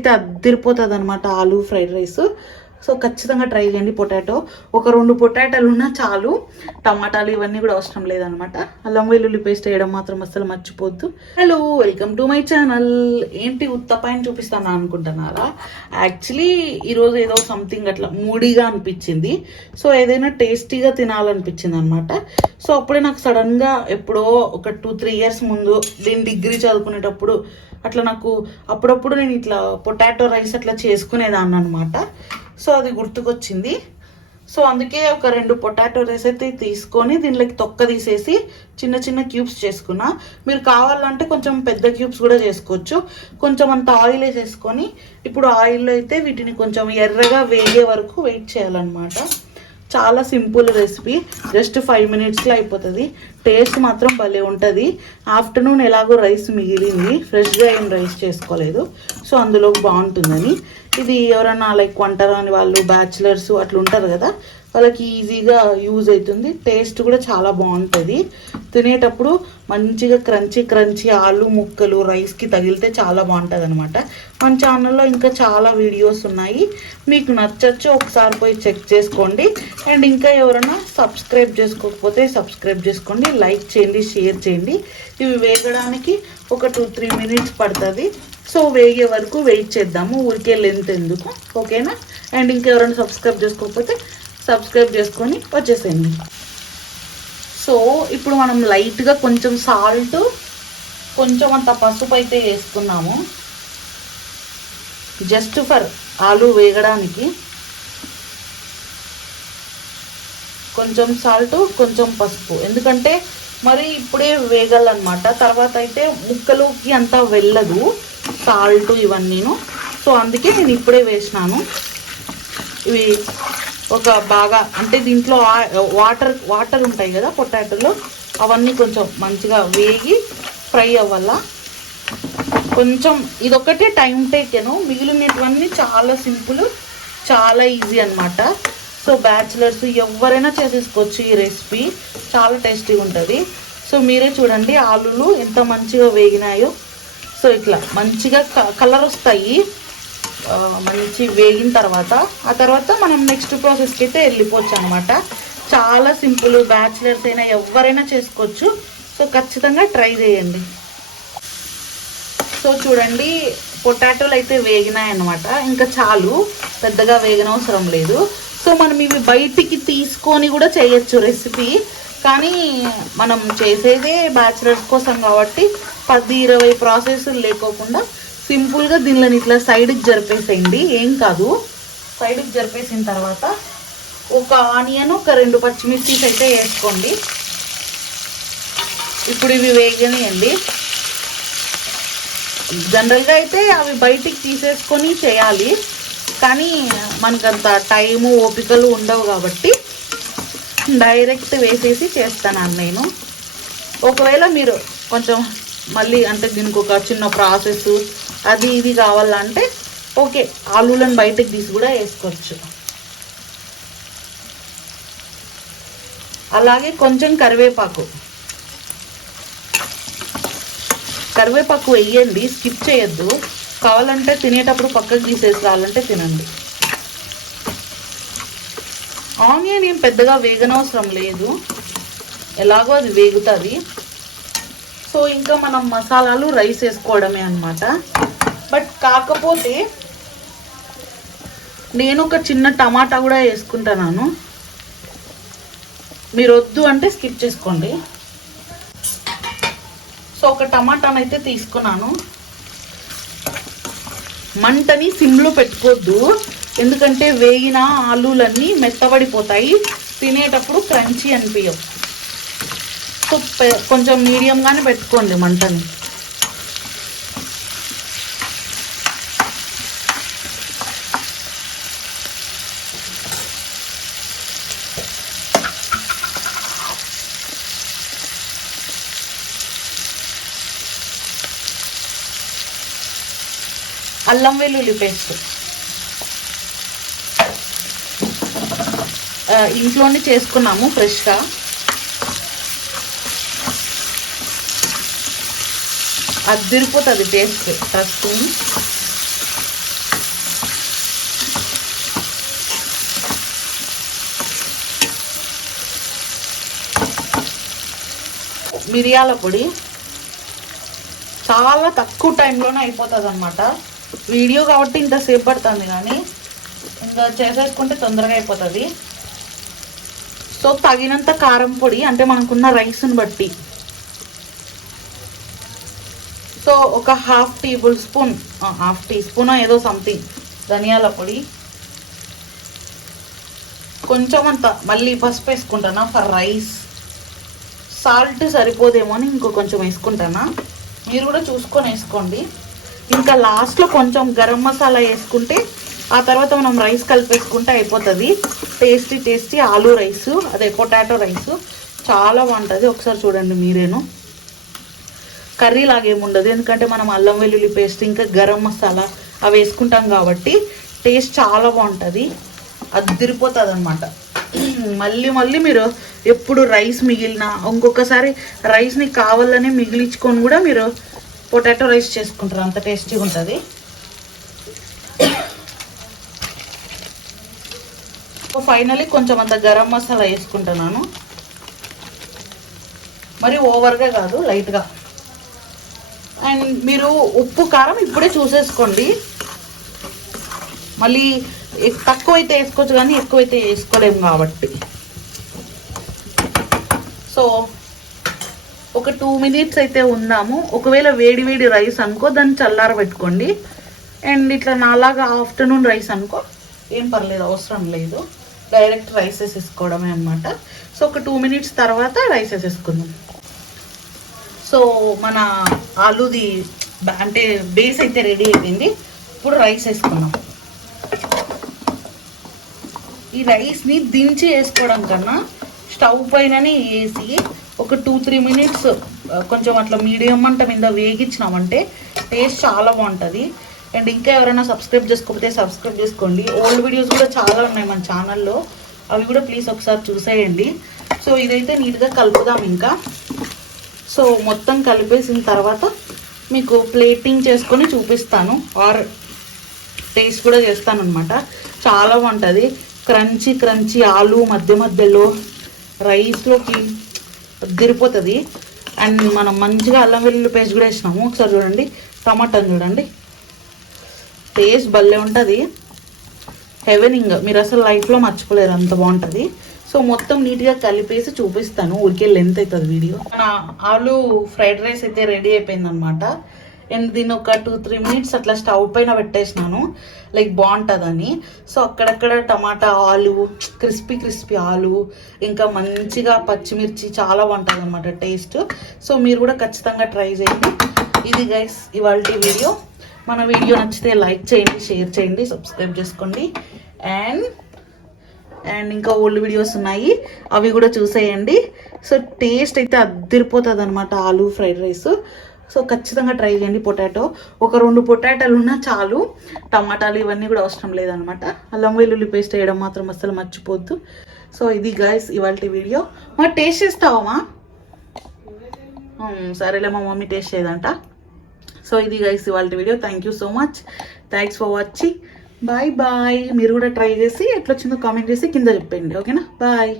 అయితే అద్దరిపోతుంది అనమాట ఆలు ఫ్రైడ్ రైస్. సో ఖచ్చితంగా ట్రై చేయండి పొటాటో. ఒక రెండు పొటాటోలు ఉన్నా చాలు. టమాటాలు ఇవన్నీ కూడా అవసరం లేదనమాట అల్లం వెల్లుల్లి పేస్ట్ వేయడం మాత్రం అస్సలు మర్చిపోద్దు. Hello welcome to my channel. ఏంటి ఉత్తపాయని చూపిస్తాను అనుకుంటున్నారా? యాక్చువల్లీ ఈరోజు ఏదో సంథింగ్ అట్లా మూడీగా అనిపించింది. సో ఏదైనా టేస్టీగా తినాలనిపించింది అనమాట సో అప్పుడే నాకు సడన్గా ఎప్పుడో ఒక టూ త్రీ ఇయర్స్ ముందు నేను డిగ్రీ చదువుకునేటప్పుడు అట్లా నాకు అప్పుడప్పుడు నేను ఇట్లా పొటాటో రైస్ అట్లా చేసుకునేదాన్ని అనమాట సో అది గుర్తుకొచ్చింది. సో అందుకే ఒక రెండు పొటాటో రైస్ అయితే తీసుకొని దీనిలోకి తొక్క తీసేసి చిన్న చిన్న క్యూబ్స్ చేసుకున్నా. మీరు కావాలంటే కొంచెం పెద్ద క్యూబ్స్ కూడా చేసుకోవచ్చు. కొంచెం అంత ఆయిల్ వేసేసుకొని ఇప్పుడు ఆయిల్లో అయితే వీటిని కొంచెం ఎర్రగా వేగే వరకు వెయిట్ చేయాలన్నమాట. చాలా సింపుల్ రెసిపీ. జస్ట్ ఫైవ్ మినిట్స్లో అయిపోతుంది. టేస్ట్ మాత్రం భలే ఉంటుంది. ఆఫ్టర్నూన్ ఎలాగో రైస్ మిగిలింది. ఫ్రెష్గా ఏం రైస్ చేసుకోలేదు. సో అందులో బాగుంటుందని. ఇది ఎవరన్నా లైక్ వంట రాని వాళ్ళు బ్యాచిలర్స్ అట్లా ఉంటారు కదా వాళ్ళకి ఈజీగా యూజ్ అవుతుంది. టేస్ట్ కూడా చాలా బాగుంటుంది. తినేటప్పుడు మంచిగా క్రంచీ క్రంచీ ఆలు ముక్కలు రైస్కి తగిలితే చాలా బాగుంటుంది అనమాట మన ఛానల్లో ఇంకా చాలా వీడియోస్ ఉన్నాయి. మీకు నచ్చచ్చు ఒకసారి పోయి చెక్ చేసుకోండి. అండ్ ఇంకా ఎవరైనా సబ్స్క్రైబ్ చేసుకోకపోతే సబ్స్క్రైబ్ చేసుకోండి. లైక్ చేయండి షేర్ చేయండి. ఇవి వేగడానికి ఒక టూ త్రీ మినిట్స్ పడుతుంది. సో వేగే వరకు వెయిట్ చేద్దాము. ఊరికే లెంత్ ఎందుకు? ఓకేనా అండ్ ఇంకెవరైనా సబ్స్క్రైబ్ చేసుకోకపోతే సబ్స్క్రైబ్ చేసుకొని వచ్చేసేయండి. సో ఇప్పుడు మనం లైట్గా కొంచెం సాల్ట్ కొంచెం అంత పసుపు అయితే వేసుకున్నాము. జస్ట్ ఫర్ ఆలు వేగడానికి. కొంచెం సాల్ట్ కొంచెం పసుపు. ఎందుకంటే మరి ఇప్పుడే వేగాలన్నమాట. తర్వాత అయితే ముక్కలోకి అంతా వెళ్ళదు సాల్ట్ ఇవన్నీను. సో అందుకే నేను ఇప్పుడే వేసినాను. ఇవి ఒక బాగా అంటే దీంట్లో వాటర్ వాటర్ ఉంటాయి కదా పొటాటోలో అవన్నీ కొంచెం మంచిగా వేగి ఫ్రై అవ్వాల? కొంచెం ఇదొక్కటే టైం టేకెను. మిగిలినటువన్నీ చాలా సింపుల్ చాలా ఈజీ అన్నమాట. సో బ్యాచిలర్స్ ఎవరైనా చేసేసుకోవచ్చు ఈ రెసిపీ. చాలా టేస్టీగా ఉంటుంది. సో మీరే చూడండి ఆలులు ఎంత మంచిగా వేగినాయో. సో ఇట్లా మంచిగా కలర్ వస్తాయి మంచి వేగిన తర్వాత ఆ తర్వాత మనం నెక్స్ట్ ప్రాసెస్కి అయితే వెళ్ళిపోవచ్చు అనమాట చాలా సింపుల్ బ్యాచిలర్స్ అయినా ఎవరైనా చేసుకోవచ్చు. సో ఖచ్చితంగా ట్రై చేయండి. సో చూడండి పొటాటోలు అయితే వేగినాయి అనమాట ఇంకా చాలు పెద్దగా వేగనవసరం లేదు. సో మనం ఇవి బయటికి తీసుకొని కూడా చేయొచ్చు రెసిపీ కానీ మనం చేసేదే బ్యాచిలర్స్ కోసం కాబట్టి పది ఇరవై ప్రాసెస్ లేకోకుండా సింపుల్గా దీనిలో ఇట్లా సైడ్కి జరిపేసేయండి. ఏం కాదు. సైడ్కి జరిపేసిన తర్వాత ఒక ఆనియన్ ఒక రెండు పచ్చిమిర్చిస్ అయితే వేసుకోండి. ఇప్పుడు ఇవి వేగనియండి. జనరల్గా అయితే అవి బయటికి తీసేసుకొని చేయాలి. కానీ మనకంత టైము ఓపికలు ఉండవు కాబట్టి డైరెక్ట్ వేసేసి చేస్తాను నేను. ఒకవేళ మీరు కొంచెం మళ్ళీ అంటే దీనికి ఒక చిన్న ప్రాసెస్ అది ఇది కావాలంటే ఓకే ఆలూలను బయటకు తీసి కూడా వేసుకోవచ్చు. అలాగే కొంచెం కరివేపాకు. కరివేపాకు వేయండి స్కిప్ చేయొద్దు. కావాలంటే తినేటప్పుడు పక్కకు తీసేసి రావాలంటే తినండి. ఆనియన్ ఏం పెద్దగా వేగనవసరం లేదు. ఎలాగో అది వేగుతుంది. సో ఇంకా మనం మసాలాలు రైస్ వేసుకోవడమే అనమాట బట్ కాకపోతే నేను ఒక చిన్న టమాటా కూడా వేసుకుంటున్నాను మీరు వద్దు అంటే స్కిప్ చేసుకోండి. సో ఒక టమాటానైతే తీసుకున్నాను. మంటని సిమ్లో పెట్టుకోవద్దు ఎందుకంటే వేగిన ఆలూలన్నీ మెత్తబడిపోతాయి. తినేటప్పుడు క్రంచీ అనిపించవు సో కొంచెం మీడియంగానే పెట్టుకోండి మంటని. అల్లం వెల్లుల్లి పేస్ట్. ఇంట్లోనే చేసుకున్నాము ఫ్రెష్గా. అద్దరిపోతుంది టేస్ట్ ఫస్ట్ మిరియాల పొడి. చాలా తక్కువ టైంలోనే అయిపోతుంది అనమాట వీడియో కాబట్టి ఇంతసేపు పడుతుంది కానీ ఇంకా చేసేసుకుంటే తొందరగా అయిపోతుంది. సో తగినంత కారం పొడి అంటే మనకున్న రైస్ని బట్టి. సో ఒక half table spoon half tea spoon ఏదో సంథింగ్ ధనియాల పొడి. కొంచెం అంత మళ్ళీ పసుపు వేసుకుంటానా ఫర్ రైస్. సాల్ట్ సరిపోదేమో అని ఇంకో కొంచెం వేసుకుంటానా. మీరు కూడా చూసుకొని వేసుకోండి. ఇంకా లాస్ట్లో కొంచెం గరం మసాలా వేసుకుంటే ఆ తర్వాత మనం రైస్ కలిపేసుకుంటే అయిపోతుంది. టేస్టీ టేస్టీ ఆలూ రైస్ అదే పొటాటో రైస్. చాలా బాగుంటుంది. ఒకసారి చూడండి మీరేను. కర్రీ లాగేముండదు ఎందుకంటే మనం అల్లం వెల్లుల్లి పేస్ట్ ఇంకా గరం మసాలా అవి వేసుకుంటాం కాబట్టి టేస్ట్ చాలా బాగుంటుంది. అదిరిపోతుంది అనమాట మళ్ళీ మళ్ళీ మీరు ఎప్పుడు రైస్ మిగిలిన ఇంకొకసారి రైస్ని కావాలనే మిగిలించుకొని కూడా మీరు పొటాటో రైస్ చేసుకుంటారు అంత టేస్టీగా ఉంటుంది. ఫైనలీ కొంచెం అంత గరం మసాలా వేసుకుంటున్నాను. మరి ఓవర్గా కాదు లైట్గా. అండ్ మీరు ఉప్పు కారం ఇప్పుడే చూసేసుకోండి. మళ్ళీ తక్కువైతే తక్కువ అయితే వేసుకోవచ్చు కానీ ఎక్కువైతే వేసుకోలేము కాబట్టి. సో ఒక టూ మినిట్స్ అయితే ఉందాము ఒకవేళ వేడి వేడి రైస్ అనుకో దాన్ని చల్లార పెట్టుకోండి. అండ్ ఇట్లా నాలాగా ఆఫ్టర్నూన్ రైస్ అనుకో ఏం పర్లేదు అవసరం లేదు. డైరెక్ట్ రైస్ వేసేసుకోవడమే అనమాట సో ఒక టూ మినిట్స్ తర్వాత రైస్ వేసేసుకుందాం సో మన ఆలూది అంటే బేస్ అయితే రెడీ అయిపోయింది. ఇప్పుడు రైస్ వేసుకున్నాం ఈ రైస్ని దించి వేసుకోవడం కన్నా స్టవ్ పైననే వేసి ఒక టూ త్రీ మినిట్స్ కొంచెం అట్లా మీడియం మంట మీద వేగించినామంటే టేస్ట్ చాలా బాగుంటుంది. అండ్ ఇంకా ఎవరైనా సబ్స్క్రైబ్ చేసుకోకపోతే సబ్స్క్రైబ్ చేసుకోండి. ఓల్డ్ వీడియోస్ కూడా చాలా ఉన్నాయి మన ఛానల్లో అవి కూడా ప్లీజ్ ఒకసారి చూసేయండి. సో ఇదైతే నీట్గా కలుపుదాం ఇంకా. సో మొత్తం కలిపేసిన తర్వాత మీకు ప్లేటింగ్ చేసుకొని చూపిస్తాను. ఆర్ టేస్ట్ కూడా చేస్తాను అనమాట చాలా బాగుంటుంది. క్రంచీ క్రంచీ ఆలు మధ్య మధ్యలో రైస్లోకి దిరిపోతుంది అండ్ మనం మంచిగా అల్లం వెల్లుల్లి పేస్ట్ కూడా వేసినాము. ఒకసారి చూడండి. టమాటాని చూడండి. టేస్ట్ భలే ఉంటుంది. హెవెనింగ్ మీరు అసలు లైఫ్లో మర్చిపోలేరు. అంత బాగుంటుంది. సో మొత్తం నీట్గా కలిపేసి చూపిస్తాను. ఊరికే లెంత్ అవుతుంది వీడియో. మన ఆలు ఫ్రైడ్ రైస్ అయితే రెడీ అయిపోయింది అనమాట అండ్ దీన్ని ఒక టూ త్రీ మినిట్స్ అట్లా స్టవ్ పైన పెట్టేసినాను. లైక్ బాగుంటుందని. సో అక్కడక్కడ టమాటా ఆలు క్రిస్పీ క్రిస్పీ ఆలు ఇంకా మంచిగా పచ్చిమిర్చి చాలా బాగుంటుంది అనమాట టేస్ట్. సో మీరు కూడా ఖచ్చితంగా ట్రై చేయండి. ఇది గైస్ ఇవాళ వీడియో. మన వీడియో నచ్చితే లైక్ చేయండి షేర్ చేయండి సబ్స్క్రైబ్ చేసుకోండి. అండ్ అండ్ ఇంకా ఓల్డ్ వీడియోస్ ఉన్నాయి. అవి కూడా చూసేయండి. సో టేస్ట్ అయితే అద్దరిపోతుంది అనమాట ఆలు ఫ్రైడ్ రైస్ సో ఖచ్చితంగా ట్రై చేయండి పొటాటో. ఒక రెండు పొటాటోలు ఉన్నా చాలు. టమాటాలు ఇవన్నీ కూడా అవసరం లేదనమాట. అల్లం వెల్లుల్లి పేస్ట్ వేయడం మాత్రం అస్సలు మర్చిపోద్దు. సో ఇది గైస్ ఇవాళ వీడియో. మరి టేస్ట్ చేస్తావా? సరేలే మా మమ్మీ టేస్ట్ చేయదంట. సో ఇది గైస్ ఇవాళ video. Thank you so much thanks for watching bye bye మీరు కూడా ట్రై చేసి ఎట్లా వచ్చిందో కామెంట్ చేసి కింద చెప్పండి. ఓకేనా? బాయ్